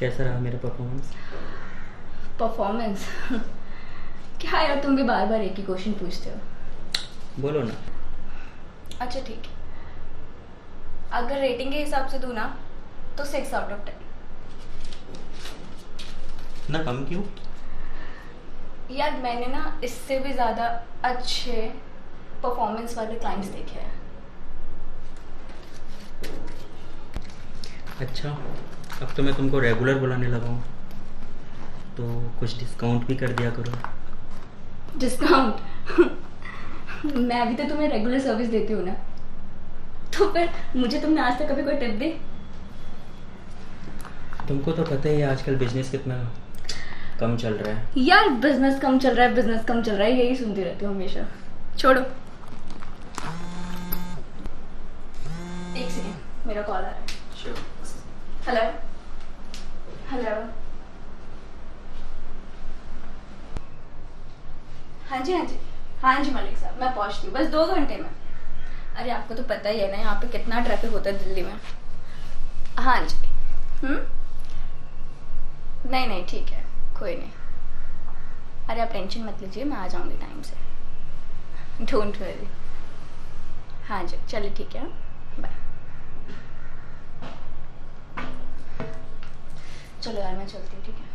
कैसा रहा मेरा परफॉर्मेंस? परफॉर्मेंस क्या यार, तुम भी बार बार एक ही क्वेश्चन पूछते हो। बोलो ना। अच्छा ठीक है, अगर रेटिंग के हिसाब से दूँ ना तो 6 आउट ऑफ 10। ना कम क्यों? यार मैंने ना इससे भी ज़्यादा अच्छे परफॉर्मेंस वाले क्लाइंट्स देखे हैं। अच्छा, अब तो मैं तुमको रेगुलर बुलाने लगा हूँ, तो कुछ डिस्काउंट भी कर दिया करो। डिस्काउंट मैं भी तो तुम्हें रेगुलर सर्विस देती हूँ ना, तो फिर मुझे तुमने आज तक कभी कोई टिप दी? तुमको तो पता ही है आजकल बिजनेस कितना कम चल रहा है। यार बिजनेस कम चल रहा है, बिजनेस कम चल रहा है, यही सुनती रहती हूँ हमेशा। छोड़ो, एक सेकेंड, मेरा कॉल आ रहा है। श्योर। हेलो हेलो, हाँ जी हाँ जी, हाँ जी मलिक साहब, मैं पहुँचती हूँ बस 2 घंटे में। अरे आपको तो पता ही है ना यहाँ पे कितना ट्रैफिक होता है दिल्ली में। हाँ जी। नहीं नहीं ठीक है, कोई नहीं। अरे आप टेंशन मत लीजिए, मैं आ जाऊँगी टाइम से, डोंट वरी। हाँ जी चलिए ठीक है, बाय। चलो यार मैं चलती हूँ, ठीक है।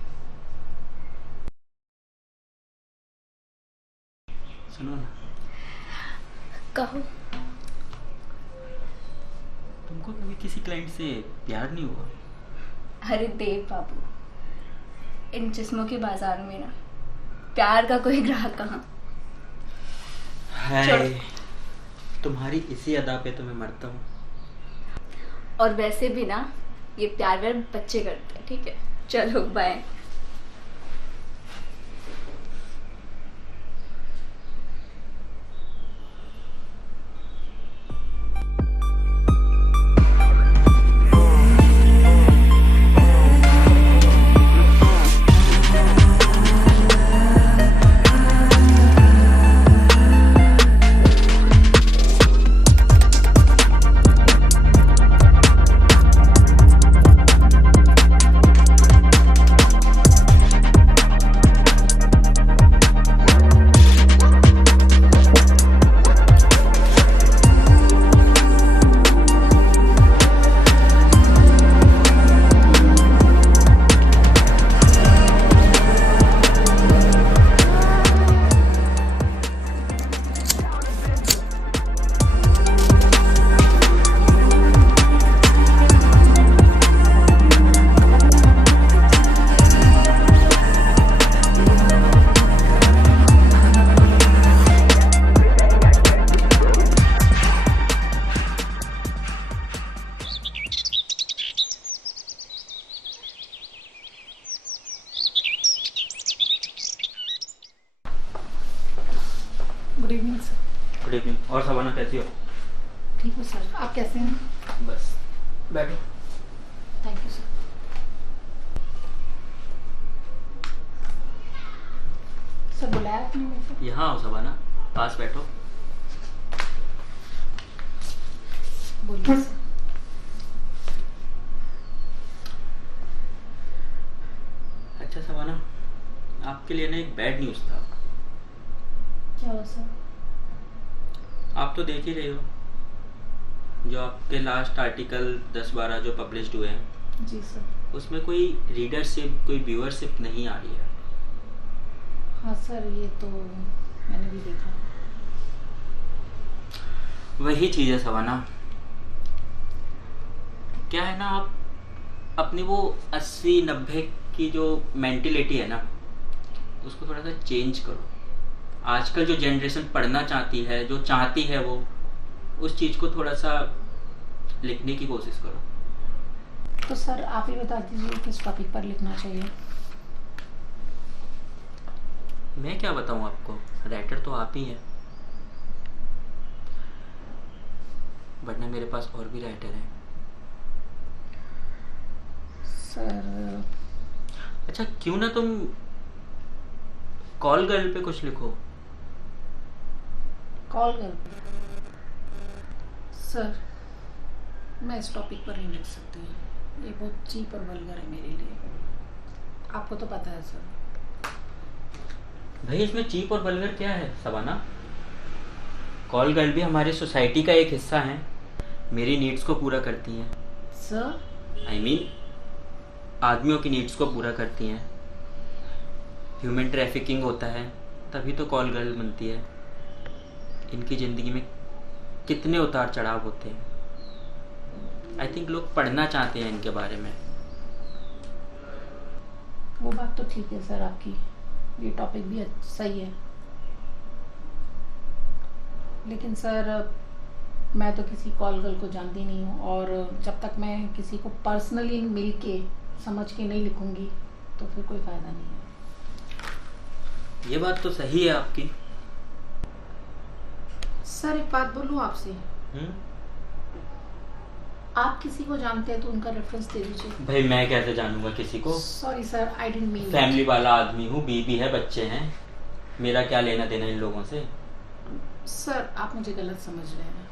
सुनो ना, कहो। तुमको कभी किसी क्लाइंट से प्यार नहीं हुआ? अरे देव बाबू, इन जिस्मों के बाजार में ना प्यार का कोई ग्राहक कहाँ। हाय, तुम्हारी इसी अदा पे तो मैं मरता हूँ। और वैसे भी ना ये प्यार व्यार बच्चे करते हैं, ठीक है। चलो bye. Good evening sir. Good evening. और सवाना कैसी हो? ठीक हूँ सर, आप कैसे हैं? बस बैठो। Thank you sir. सर बुलाया आपने मेरे को? यहाँ आओ सवाना, पास बैठो। बोलिए सर। अच्छा सवाना, आपके लिए ना एक बैड न्यूज़ था। क्या हुआ सर? आप तो देख ही रहे हो जो आपके लास्ट आर्टिकल 10-12 जो पब्लिश्ड हुए हैं, जी सर। उसमें कोई रीडरशिप, कोई व्यूअरशिप नहीं आ रही है। हाँ सर, ये तो मैंने भी देखा। वही चीज़ है सवाना, क्या है ना, आप अपनी वो 80-90 की जो मेंटेलिटी है ना, उसको थोड़ा सा चेंज करो। आजकल जो जनरेशन पढ़ना चाहती है, जो चाहती है, वो उस चीज़ को थोड़ा सा लिखने की कोशिश करो। तो सर आप ही बता दीजिए किस टॉपिक पर लिखना चाहिए। मैं क्या बताऊं आपको, राइटर तो आप ही हैं, वरना मेरे पास और भी राइटर हैं। सर अच्छा क्यों ना तुम कॉल गर्ल पे कुछ लिखो। कॉल कर। सर मैं इस टॉपिक पर नहीं लिख सकती। ये बहुत चीप और वल्गर है मेरे लिए, आपको तो पता है सर। भाई इसमें चीप और वल्गर क्या है सबाना? कॉल गर्ल भी हमारी सोसाइटी का एक हिस्सा है, मेरी नीड्स को पूरा करती हैं। सर आई मीन आदमियों की नीड्स को पूरा करती हैं। ह्यूमन ट्रैफिकिंग होता है तभी तो कॉल गर्ल बनती है। इनकी ज़िंदगी में कितने उतार चढ़ाव होते हैं। आई थिंक लोग पढ़ना चाहते हैं इनके बारे में। वो बात तो ठीक है सर आपकी, ये टॉपिक भी सही है, लेकिन सर मैं तो किसी कॉल गर्ल को जानती नहीं हूँ, और जब तक मैं किसी को पर्सनली मिल के समझ के नहीं लिखूंगी तो फिर कोई फ़ायदा नहीं है। ये बात तो सही है आपकी। सर एक बात बोलूँ आपसे, हम्म? आप किसी को जानते हैं तो उनका रेफरेंस दे दीजिए। भाई मैं कैसे जानूंगा किसी को? Sorry sir, I didn't mean. Family वाला आदमी हूँ, बीवी है, बच्चे हैं, मेरा क्या लेना देना इन लोगों से? सर आप मुझे गलत समझ रहे हैं।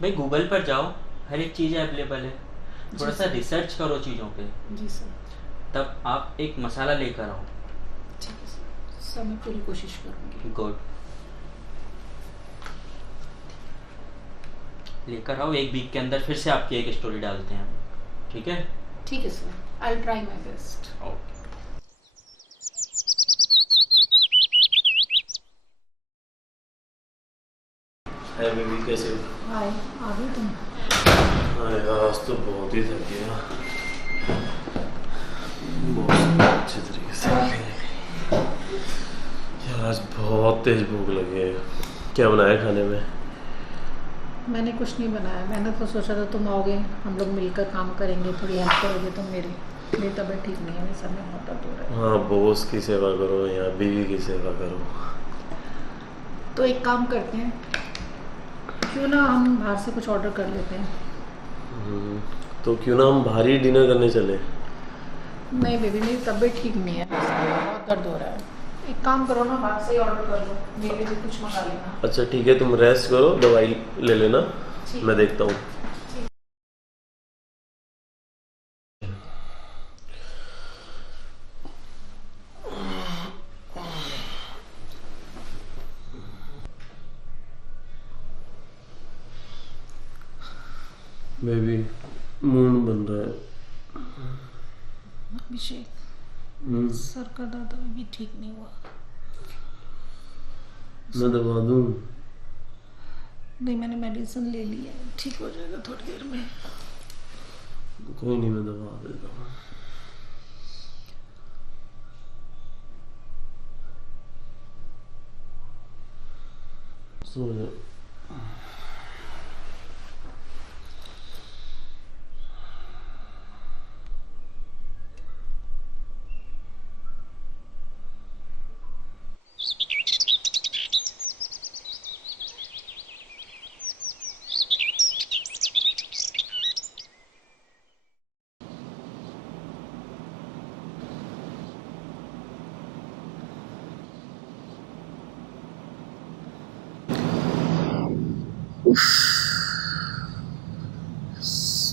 भाई गूगल पर जाओ, हर एक चीज़ अवेलेबल है, थोड़ा सा रिसर्च करो चीज़ों पे, जी सर। तब आप एक मसाला लेकर आओ। ठीक है सर, सर मैं पूरी कोशिश करूँगी। गुड, लेकर आओ, एक वीक के अंदर फिर से आपकी एक स्टोरी डालते हैं, ठीक है? ठीक है sir, I will try my best. Okay. Hi baby, कैसे हो? हाय, आ गई तुम? हाँ यार, आज तो बहुत ही थक गया, बहुत अच्छे तरीके से यार। आज बहुत तेज भूख लगी है। क्या बनाया खाने में? मैंने कुछ नहीं बनाया, मैंने तो सोचा था तुम आओगे, हम लोग मिलकर काम करेंगे, थोड़ी हेल्प करोगे तुम मेरी तबीयत ठीक नहीं है, मेरे सर में बहुत दर्द हो रहा है। हाँ, बॉस की सेवा करो या बीवी की सेवा करो। तो एक काम करते हैं, क्यों ना हम बाहर से कुछ ऑर्डर कर लेते हैं? तो क्यों ना हम भारी डिनर करने चले? नहीं बेबी, मेरी तबीयत ठीक नहीं है, बहुत दर्द हो रहा है। एक काम करो ना, बाहर से ही ऑर्डर कर लो, मेरे लिए कुछ मंगा लेना। अच्छा ठीक है, तुम रेस्ट करो, दवाई ले लेना, मैं देखता हूँ। बेबी मूड बन रहा है। अभिषेक, सर का दर्द अभी भी ठीक नहीं हुआ। मैं दवा दूँ? नहीं, मैंने मेडिसिन ले ली है, ठीक हो जाएगा थोड़ी देर में। कोई नहीं, मैं दवा देता हूँ। सो जा।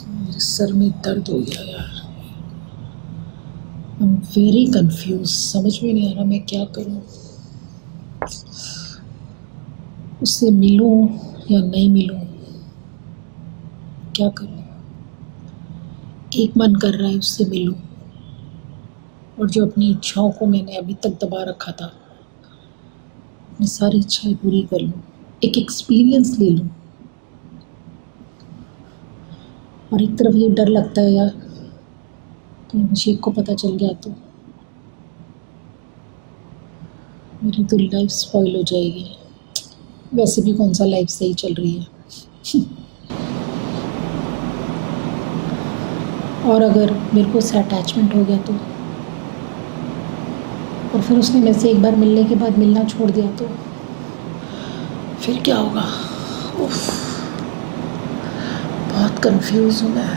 मेरे सर में दर्द हो गया यार। आई एम वेरी कंफ्यूज, समझ में नहीं आ रहा मैं क्या करूं। उससे मिलूं या नहीं मिलूं, क्या करूं? एक मन कर रहा है उससे मिलूं, और जो अपनी इच्छाओं को मैंने अभी तक दबा रखा था, अपनी सारी इच्छाएं पूरी कर लूं, एक एक्सपीरियंस ले लूं। और एक तरफ ये डर लगता है यार, कहीं अभिषेक को पता चल गया तो मेरी तो लाइफ स्पॉइल हो जाएगी। वैसे भी कौन सा लाइफ सही चल रही है। और अगर मेरे को उससे अटैचमेंट हो गया तो, और फिर उसने मेरे से एक बार मिलने के बाद मिलना छोड़ दिया तो फिर क्या होगा? उफ, बहुत कंफ्यूज हूँ मैं।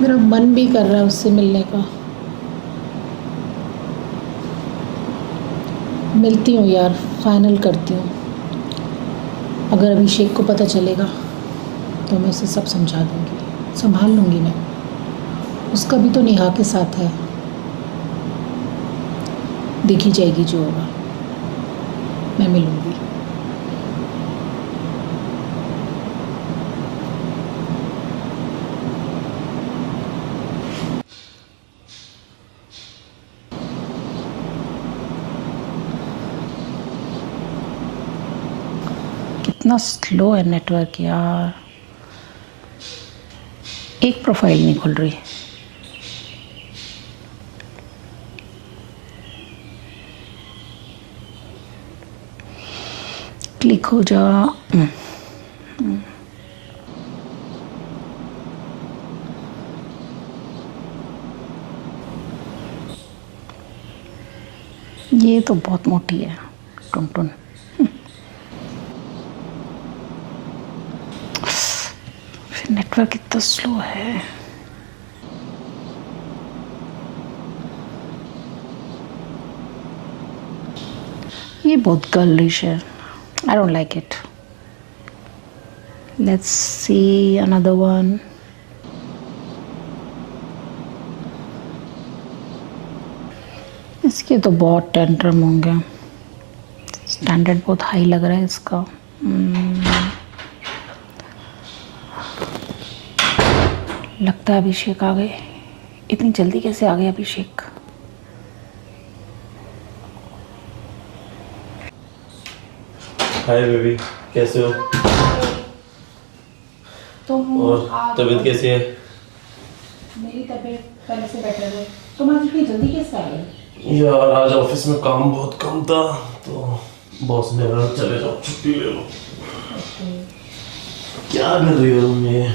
मेरा मन भी कर रहा है उससे मिलने का। मिलती हूँ यार, फाइनल करती हूँ। अगर अभिषेक को पता चलेगा तो मैं उसे सब समझा दूँगी। संभाल लूँगी मैं। उसका भी तो नेहा के साथ है, देखी जाएगी जो होगा, मैं मिलूँगी। कितना स्लो है नेटवर्क यार, एक प्रोफाइल नहीं खुल रही। क्लिक हो जा। ये तो बहुत मोटी है, टुन टुन। फिर नेटवर्क इतना स्लो है। ये बहुत गर्लिश है, I don't like it. Let's see another one. इसके तो बहुत टेंट्रम होंगे, स्टैंडर्ड बहुत हाई लग रहा है इसका। लगता है अभिषेक आ गए। इतनी जल्दी कैसे आ गए अभिषेक? हाय बेबी, कैसे हो? तुम और तबीयत कैसी है? मेरी तबीयत पहले से बेटर है। तुम आज इतनी जल्दी कैसे आ गए? यार आज ऑफिस में काम बहुत कम था तो बॉस ने कहा चले जाओ, छुट्टी ले लो। क्या कर रही हो तुम? ये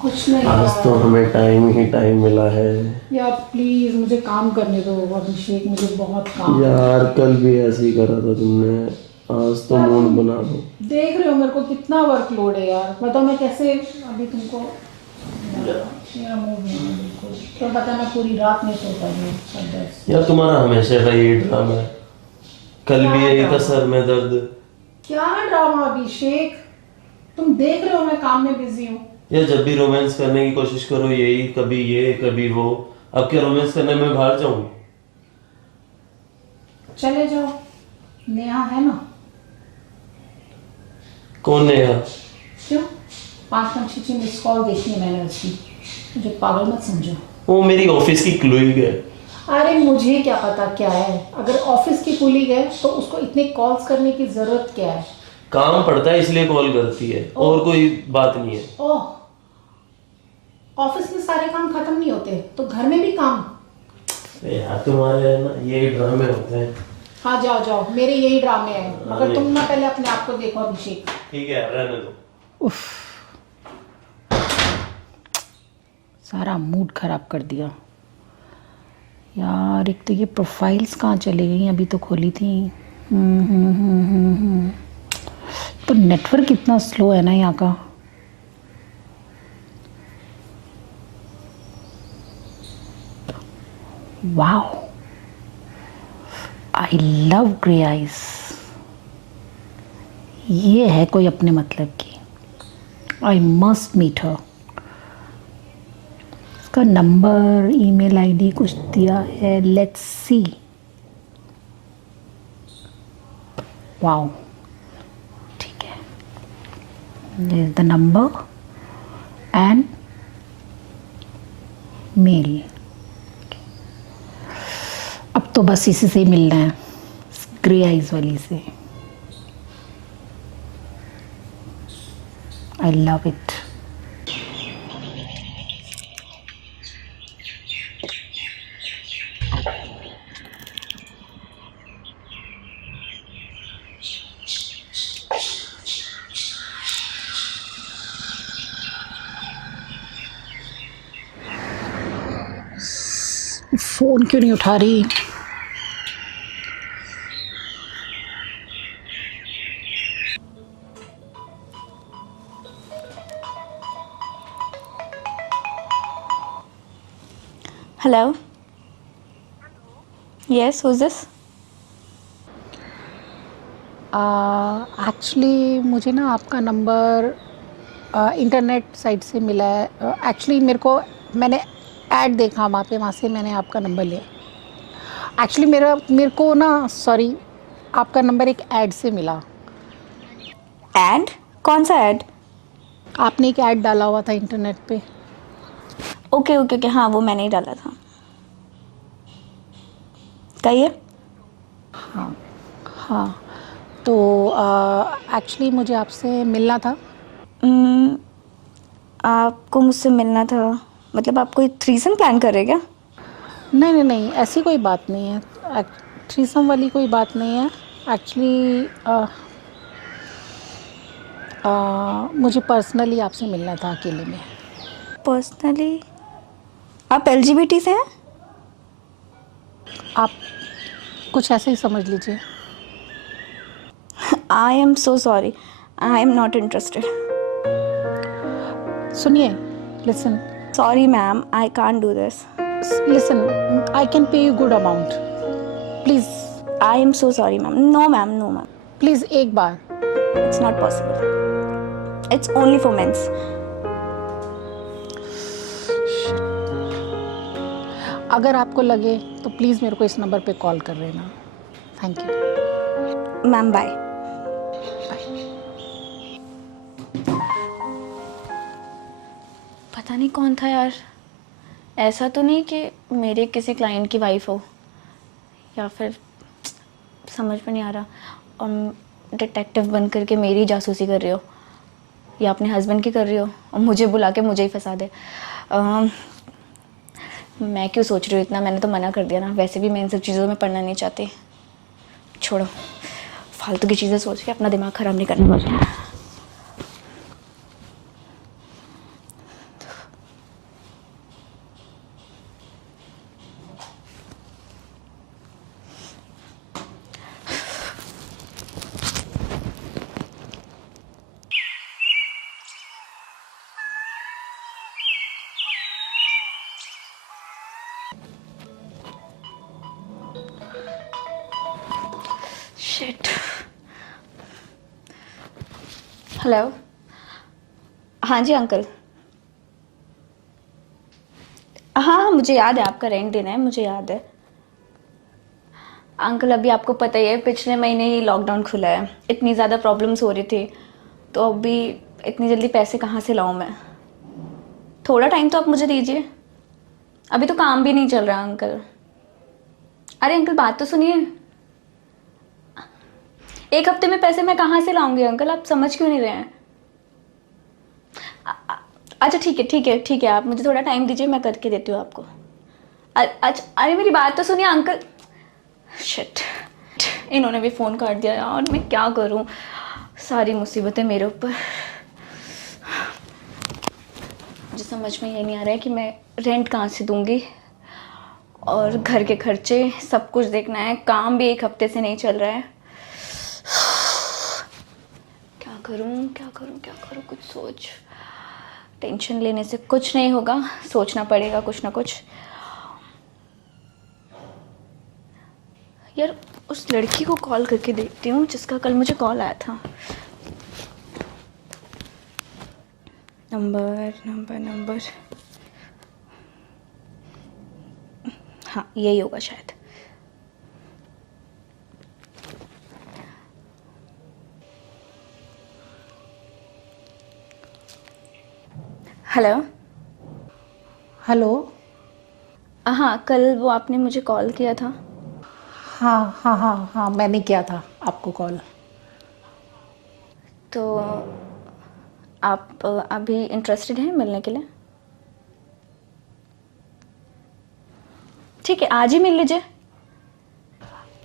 कुछ नहीं आज यार। तो हमें टाइम ही टाइम मिला है यार प्लीज मुझे काम करने दो अभिषेक, मुझे बहुत काम। यार। कल भी ऐसे ही करा था तुमने, आज तो मूड बना दो। देख रहे हो मेरे को कितना वर्कलोड है यार, बताओ मैं कैसे अभी तुमको। मेरा मूड नहीं है बिल्कुल, तो पता मैं पूरी रात नहीं सो पाई। यार तुम्हारा हमेशा का ये ड्रामा है, कल भी यही था, सर में दर्द। क्या ड्रामा अभिषेक? तुम देख रहे हो मैं काम में बिजी हूँ। यार जब भी रोमांस करने की कोशिश करो यही, कभी ये कभी वो। अब क्या रोमांस करने में बाहर जाऊं? चले जाओ, नेहा है ना। कौन नेहा? क्यों? 5 मिस कॉल देखी है मैंने उसकी, मुझे पागल मत समझो। वो मेरी ऑफिस की क्लोइक है। अरे मुझे क्या पता क्या है, अगर ऑफिस की कुलीग है तो उसको इतने कॉल्स करने की जरूरत क्या है? काम पड़ता है इसलिए कॉल करती है, और कोई बात नहीं है। ओह, ऑफिस में सारे काम खत्म नहीं होते तो घर में भी काम। यार तुम्हारे है ना यही ड्रामे होते हैं। हाँ जाओ जाओ, मेरे यही ड्रामे हैं, मगर तुम ना पहले अपने आप को देखो अभिषेक। ठीक है रहने दो। उफ, सारा मूड खराब कर दिया यार। एक तो ये प्रोफाइल्स कहाँ चली गई, अभी तो खोली थी। तो नेटवर्क इतना स्लो है ना यहाँ का। Wow, I love grey eyes. ये है कोई अपने मतलब की। I must meet her. इसका नंबर, ईमेल आईडी कुछ दिया है, लेट्स सी। वाओ, ठीक है, this is the number and mail. अब तो बस इसी से ही मिलना है, ग्रे आइज वाली से। I love it. फोन क्यों नहीं उठा रही? Hello. Yes, who's this? Actually मुझे ना आपका नंबर इंटरनेट साइट से मिला है। एक्चुअली मैंने ऐड देखा वहाँ से मैंने आपका नंबर लिया। एक्चुअली मेरे को ना सॉरी, आपका नंबर एक ऐड से मिला। ऐड? कौन सा ऐड? आपने एक ऐड डाला हुआ था इंटरनेट पे। ओके ओके ओके, हाँ वो मैंने ही डाला था। कहिए। हाँ हाँ, तो एक्चुअली मुझे आपसे मिलना था। आपको मुझसे मिलना था मतलब आप कोई थ्रीसम प्लान कर रहे हैं क्या? नहीं नहीं नहीं, ऐसी कोई बात नहीं है। थ्रीसम वाली कोई बात नहीं है। एक्चुअली मुझे पर्सनली आपसे मिलना था अकेले में। पर्सनली? आप एलजीबीटी से हैं? आप कुछ ऐसे ही समझ लीजिए। I am so sorry, I am not interested. सुनिए, listen sorry ma'am, I can't do this. Listen, I can pay you good amount, please. I am so sorry ma'am. No ma'am, no ma'am, please एक बार। It's not possible, it's only for mens. अगर आपको लगे तो please मेरे को इस number पे कॉल कर लेना। Thank you ma'am, bye. पता नहीं कौन था यार। ऐसा तो नहीं कि मेरे किसी क्लाइंट की वाइफ हो, या फिर समझ में नहीं आ रहा। और डिटेक्टिव बन करके मेरी जासूसी कर रही हो, या अपने हस्बैंड की कर रही हो और मुझे बुला के मुझे ही फंसा दे। मैं क्यों सोच रही हूँ इतना, मैंने तो मना कर दिया ना। वैसे भी मैं इन सब चीज़ों में पढ़ना नहीं चाहती। छोड़ो, फालतू की चीज़ें सोच के अपना दिमाग ख़राब नहीं करना मुझे। शिट। हेलो। हाँ जी अंकल। हाँ हाँ, मुझे याद है, आपका रेंट देना है, मुझे याद है अंकल। अभी आपको पता ही है, पिछले महीने ही लॉकडाउन खुला है, इतनी ज़्यादा प्रॉब्लम्स हो रही थी, तो अभी इतनी जल्दी पैसे कहाँ से लाऊं मैं। थोड़ा टाइम तो आप मुझे दीजिए, अभी तो काम भी नहीं चल रहा अंकल। अरे अंकल बात तो सुनिए, एक हफ्ते में पैसे मैं कहाँ से लाऊंगी अंकल, आप समझ क्यों नहीं रहे हैं। अच्छा ठीक है ठीक है ठीक है, आप मुझे थोड़ा टाइम दीजिए, मैं करके देती हूँ आपको। अच्छा अरे मेरी बात तो सुनिए अंकल। शिट, इन्होंने भी फ़ोन काट दिया यार, मैं क्या करूँ, सारी मुसीबतें मेरे ऊपर। मुझे समझ में ये नहीं आ रहा है कि मैं रेंट कहाँ से दूँगी, और घर के खर्चे सब कुछ देखना है, काम भी एक हफ्ते से नहीं चल रहा है। क्या करूँ क्या करूँ क्या करूँ, कुछ सोच। टेंशन लेने से कुछ नहीं होगा, सोचना पड़ेगा कुछ ना कुछ। यार उस लड़की को कॉल करके देखती हूँ जिसका कल मुझे कॉल आया था। नंबर नंबर नंबर, हाँ यही होगा शायद। हेलो। हेलो। हाँ कल वो आपने मुझे कॉल किया था। हाँ हाँ हाँ हाँ, मैंने किया था आपको कॉल। तो आप अभी इंटरेस्टेड हैं मिलने के लिए? ठीक है, आज ही मिल लीजिए।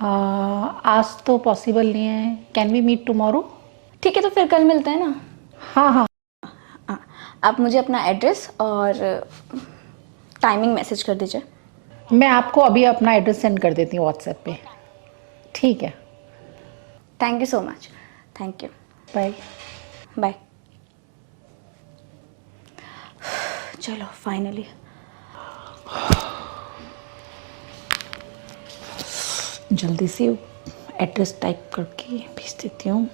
आज तो पॉसिबल नहीं है, कैन वी मीट टुमारो? ठीक है, तो फिर कल मिलते हैं ना। हाँ हाँ। हाँ, आप मुझे अपना एड्रेस और टाइमिंग मैसेज कर दीजिए। मैं आपको अभी अपना एड्रेस सेंड कर देती हूँ व्हाट्सएप पे। ठीक है, thank you so much. Thank you. Bye. Bye. चलो फाइनली। जल्दी से एड्रेस टाइप करके भेज देती हूँ।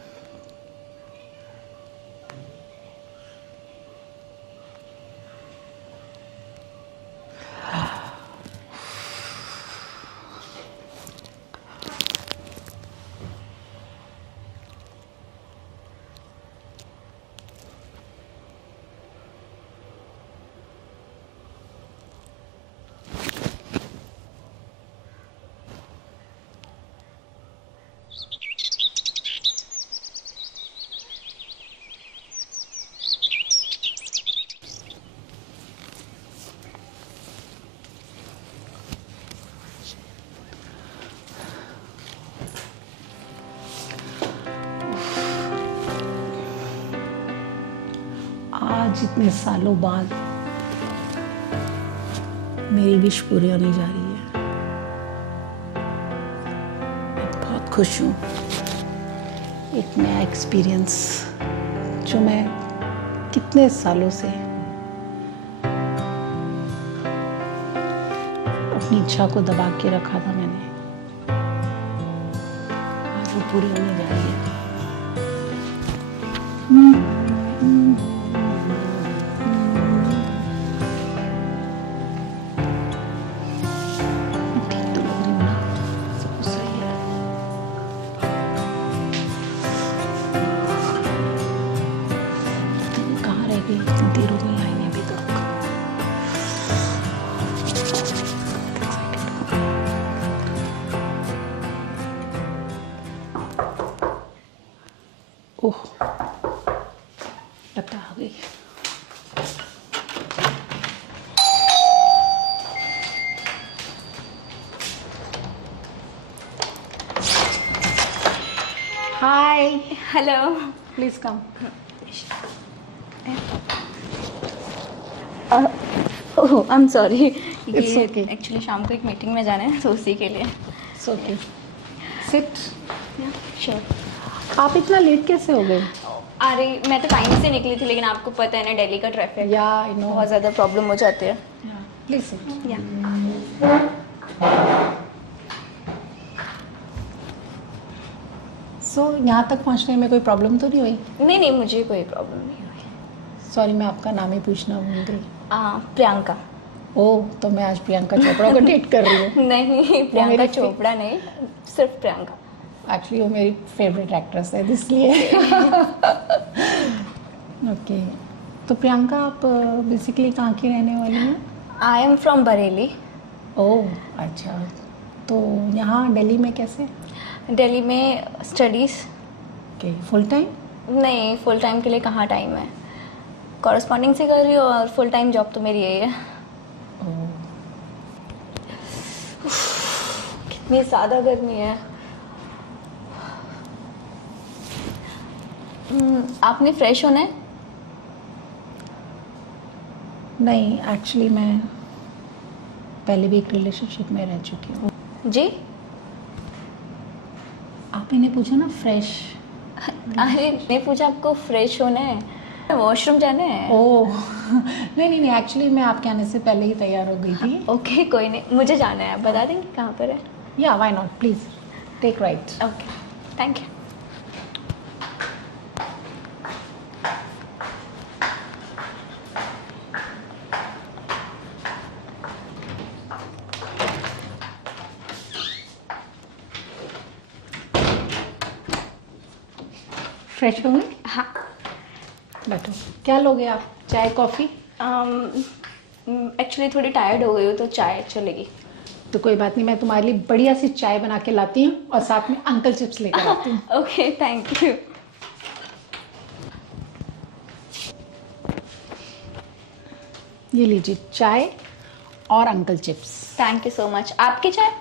आज इतने सालों बाद मेरी विश पूरी होने जा रही है। मैं बहुत खुश हूँ। एक नया एक्सपीरियंस जो मैं कितने सालों से अपनी इच्छा को दबा के रखा था मैंने, आज वो पूरी होने जा रही है। ठीक तो लग रही हूँ ना? सब कुछ सही है। तुम कहाँ रह गई? इतनी देर हो गई आई नहीं अभी तक। ओह, लगता आ गई। Hi, hello. Please come. Oh I am sorry, It's okay. Actually शाम को एक मीटिंग में जाना है तो उसी के लिए। It's okay. सिट। श्योर। आप इतना लेट कैसे हो गए? अरे मैं तो टाइम से निकली थी, लेकिन आपको पता है ना दिल्ली का ट्रैफिक या आई नो। बहुत ज़्यादा प्रॉब्लम हो जाती है। Please sit. या सो यहाँ तक पहुँचने में कोई प्रॉब्लम तो नहीं हुई? नहीं नहीं, मुझे कोई प्रॉब्लम नहीं हुई। सॉरी, मैं आपका नाम ही पूछना भूल गई। प्रियंका। ओह, तो मैं आज प्रियंका चोपड़ा को डेट कर रही हूँ। नहीं, प्रियंका मेरी चोपड़ा नहीं, सिर्फ प्रियंका। एक्चुअली वो मेरी फेवरेट एक्ट्रेस है इसलिए। ओके, तो प्रियंका आप बेसिकली कहाँ की रहने वाली हैं? I am from Bareilly. Oh अच्छा, तो यहाँ दिल्ली में कैसे? दिल्ली में स्टडीज़। Okay, full time? नहीं, फुल टाइम के लिए कहाँ टाइम है, कॉरस्पॉन्डिंग से कर रही हूँ और फुल टाइम जॉब तो मेरी यही है। कितनी ज़्यादा गर्मी है। आपने फ्रेश होना है? नहीं, एक्चुअली मैं पहले भी एक रिलेशनशिप में रह चुकी हूँ। जी? आप मैंने पूछा ना फ्रेश। अरे मैं पूछा आपको फ्रेश होना है, वॉशरूम जाना है? ओह नहीं नहीं नहीं, एक्चुअली मैं आपके आने से पहले ही तैयार हो गई थी। ओके कोई नहीं, मुझे जाना है, आप बता देंगे कहाँ पर है? या why not, please take right. Okay thank you. Fresh हो गई? हाँ। बैठो। क्या लोगे आप, चाय कॉफ़ी? एक्चुअली थोड़ी टायर्ड हो गई हूँ तो चाय चलेगी। तो कोई बात नहीं, मैं तुम्हारे लिए बढ़िया सी चाय बना के लाती हूँ और साथ में अंकल चिप्स लेकर आती हूँ। Okay thank you. ये लीजिए चाय और uncle chips. Thank you so much. आपकी चाय?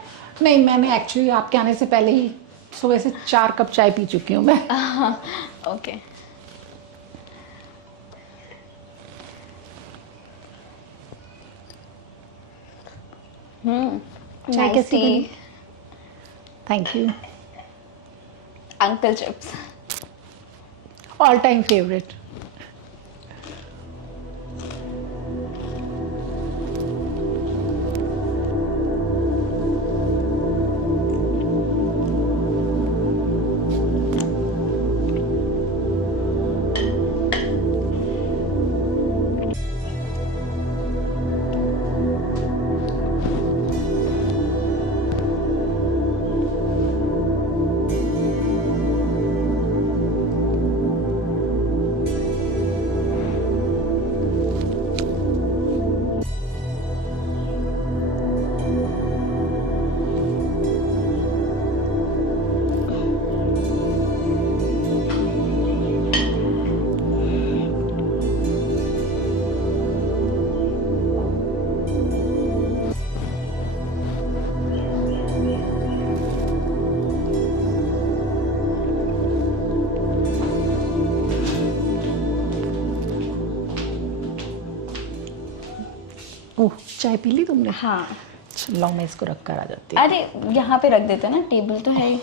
नहीं, मैंने एक्चुअली आपके आने से पहले ही सुबह से 4 कप चाय पी चुकी हूँ मैं। ओके। चाय कैसी बनी? Thank you. Uncle Chips all time favourite. Oh, चाय पी ली तुमने? हाँ। चलो मैं इसको रख कर आ जाती हूँ। अरे यहाँ पे रख देते ना, टेबल तो है ही।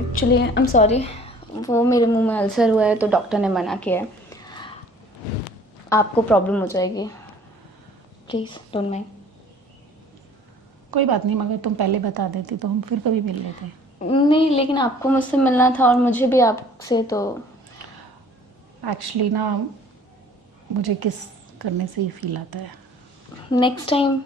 एक्चुअली आई एम सॉरी, वो मेरे मुंह में अल्सर हुआ है तो डॉक्टर ने मना किया है। आपको प्रॉब्लम हो जाएगी, प्लीज़ डोंट माइंड। कोई बात नहीं, मगर तुम पहले बता देती तो हम फिर कभी मिल लेते। नहीं, लेकिन आपको मुझसे मिलना था और मुझे भी आपसे, तो एक्चुअली ना मुझे किस करने से ही फील आता है। Next time